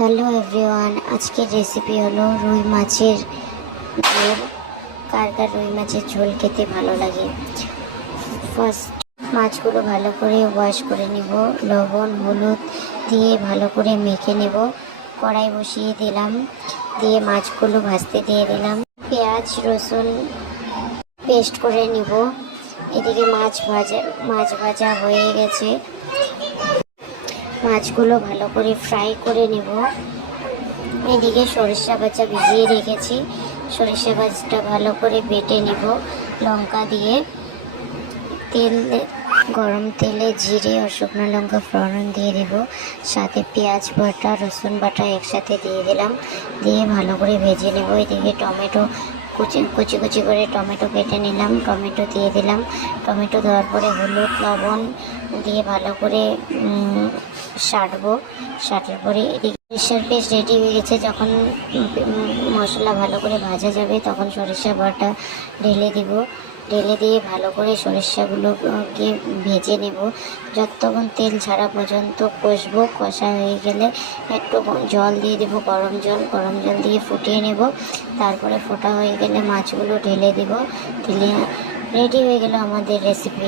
Hello everyone, আজকের recipe হলো রুই মাছের ঝোল। কার কার রুই মাছের ঝোল খেতে ভালো লাগে? ফার্স্ট মাছগুলো ভালো করে ওয়াশ করে নেব, লবণ হলুদ দিয়ে ভালো করে মেখে নেব। কড়াই বসিয়ে দিলাম, দিয়ে মাছগুলো ভাজতে দিয়ে দিলাম। পেঁয়াজ রসুন পেস্ট করে নেব। এদিকে মাছ ভাজা হয়ে গেছে, মাছগুলো ভালো করে ফ্রাই করে নেব। এদিকে সরিষা ভাজা ভিজিয়ে রেখেছি, সরিষা ভাজাটা ভালো করে বেটে নেব লঙ্কা দিয়ে। গরম তেলে জিরে আর শুকনো লঙ্কা ফোড়ন দিয়ে দেব, সাথে পেঁয়াজ বাটা রসুন বাটা একসাথে দিয়ে দিলাম, দিয়ে ভালো করে ভেজে নেব। এদিকে টমেটো কুচি কুচি করে টমেটো কেটে নিলাম, টমেটো দিয়ে দিলাম। টমেটো দেওয়ার পরে হলুদ লবণ দিয়ে ভালো করে সাটার পরে এদিকে সরিষার পেস্ট রেডি হয়ে গেছে। যখন মশলা ভালো করে ভাজা যাবে তখন সরিষা বাটা ঢেলে দিয়ে ভালো করে সরিষাগুলোকে ভেজে নেব। যতক্ষণ তেল ছাড়া পর্যন্ত কষবো, কষা হয়ে গেলে একটু জল দিয়ে দেবো, গরম জল দিয়ে ফুটিয়ে নেব। তারপরে ফোটা হয়ে গেলে মাছগুলো ঢেলে রেডি হয়ে গেল আমাদের রেসিপি।